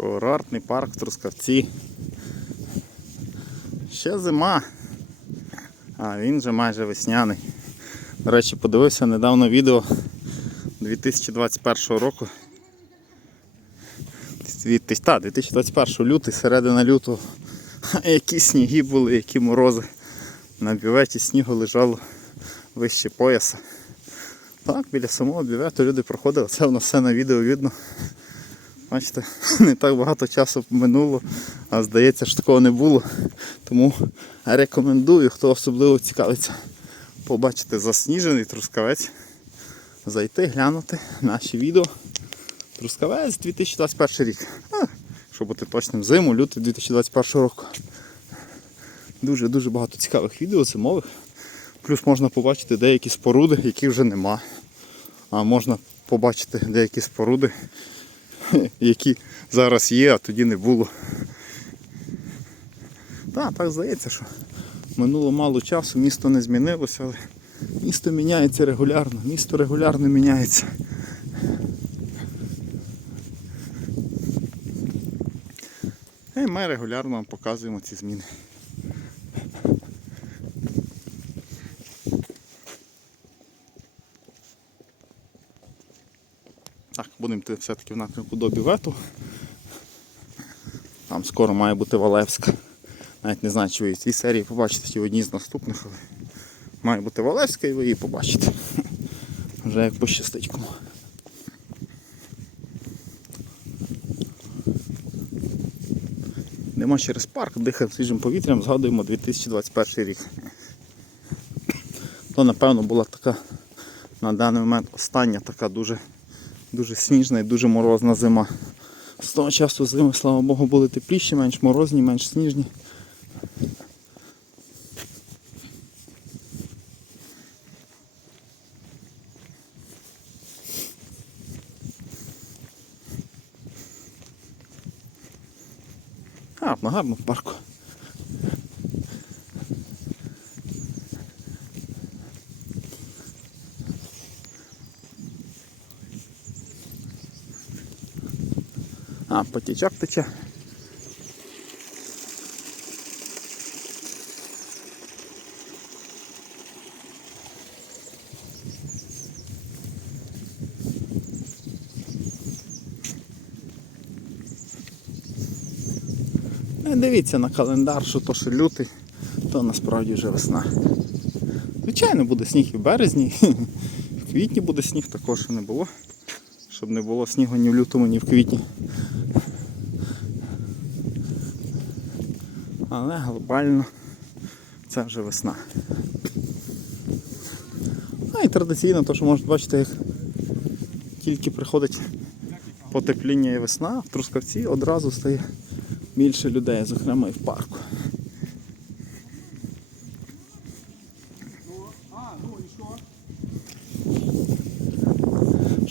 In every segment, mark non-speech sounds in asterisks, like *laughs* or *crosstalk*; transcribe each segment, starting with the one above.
Курортний парк Трускавці. Ще зима. А він же майже весняний. До речі, подивився недавно відео 2021 року. Та, 2021 лютий, середина лютого. *laughs* Які сніги були, які морози. На бюветі снігу лежало вище пояса. Так, біля самого бювету люди проходили, це воно все на відео видно. Бачите, *laughs* не так багато часу минуло, а здається, що такого не було. Тому рекомендую, хто особливо цікавиться побачити засніжений трускавець, зайти, глянути наші відео. Трускавець 2021 рік. Щоб бути точним, зиму, лютий 2021 року. Дуже-дуже багато цікавих відео зимових. Плюс можна побачити деякі споруди, яких вже нема. А можна побачити деякі споруди, *laughs* які зараз є, а тоді не було. Так, так здається, що минуло мало часу, місто не змінилося, але місто міняється регулярно, місто регулярно міняється. І ми регулярно вам показуємо ці зміни. Так, будемо йти все-таки в напрямку до бювету. Там скоро має бути Валевська. Навіть не знаю, чи ви цій серії побачите, чи в одній з наступних, але має бути Валевська і ви її побачите. *laughs* Вже як пощастить кому. Йдемо через парк, дихаємо свіжим повітрям, згадуємо 2021 рік. То напевно була така на даний момент остання така дуже, дуже сніжна і дуже морозна зима. З того часу зими, слава Богу, були тепліші, менш морозні, менш сніжні. Гарно, гарно в парку. А, потічок тече. Не дивіться на календар, що то що лютий, то насправді вже весна. Звичайно, буде сніг і в березні, *laughs* в квітні буде сніг, також що не було. Щоб не було снігу ні в лютому, ні в квітні. Але глобально це вже весна. А і традиційно, то що можете бачити, як тільки приходить потепління і весна, в Трускавці одразу стає більше людей, зокрема і в парку.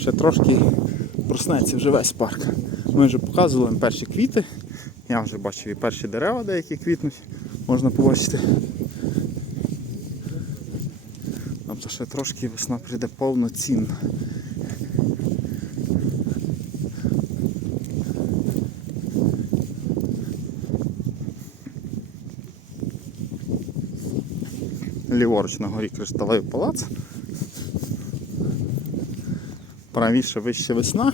Ще трошки проснеться вже весь парк. Ми вже показували перші квіти. Я вже бачив і перші дерева деякі квітнуть, можна побачити. Тобто ще трошки весна прийде повноцінно. Ліворуч на горі кришталевий палац. Правіше вище весна.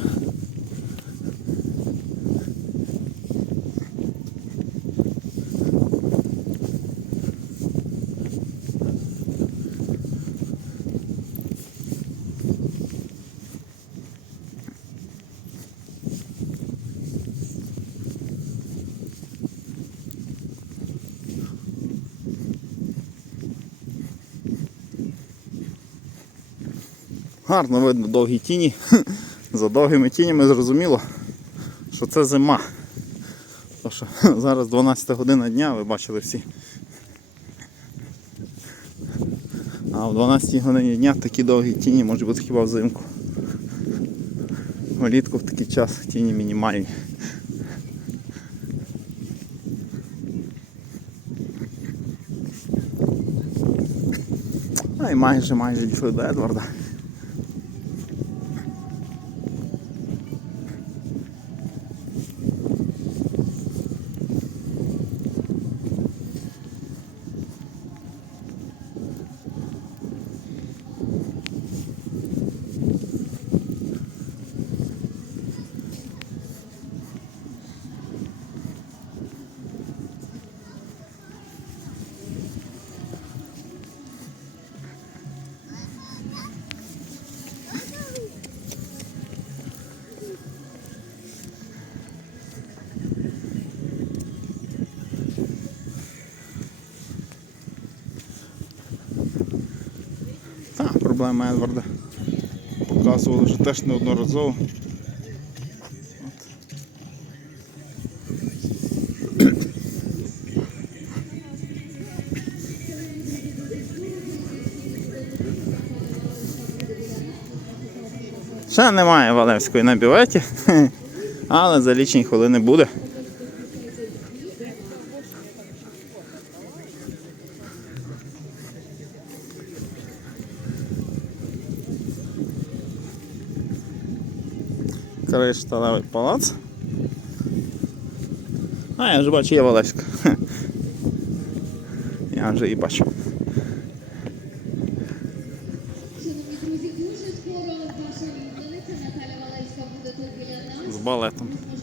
Гарно видно довгі тіні. *laughs* За довгими тінями зрозуміло, що це зима. Тому що *laughs* зараз 12 година дня, ви бачили всі. А в 12 годині дня такі довгі тіні можуть бути хіба взимку. Влітку в такий час тіні мінімальні. А майже майже дійшли до Едварда. Клема Едварда. Показували вже теж неодноразово. Ще немає Валевської на бюветі, *laughs* але за лічені хвилини буде. Кришталевий палац. А, я вже бачу, є Валевська. Я вже її бачу. Шановні друзі,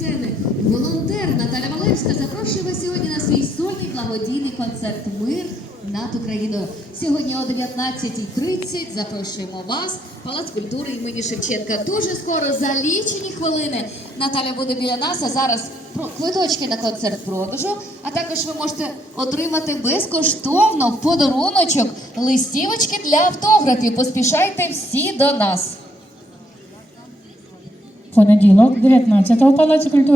сцени, волонтер Наталя Валевська запрошує вас сьогодні на свій сольний благодійний концерт Мир над Україною. Сьогодні о 19.30 запрошуємо вас. Палац культури імені Шевченка. Дуже скоро за лічені хвилини Наталя буде біля нас. А зараз квиточки на концерт продажу. А також ви можете отримати безкоштовно в подаруночок листівочки для автографів. Поспішайте всі до нас. Понеділок, 19-го Палаці культури.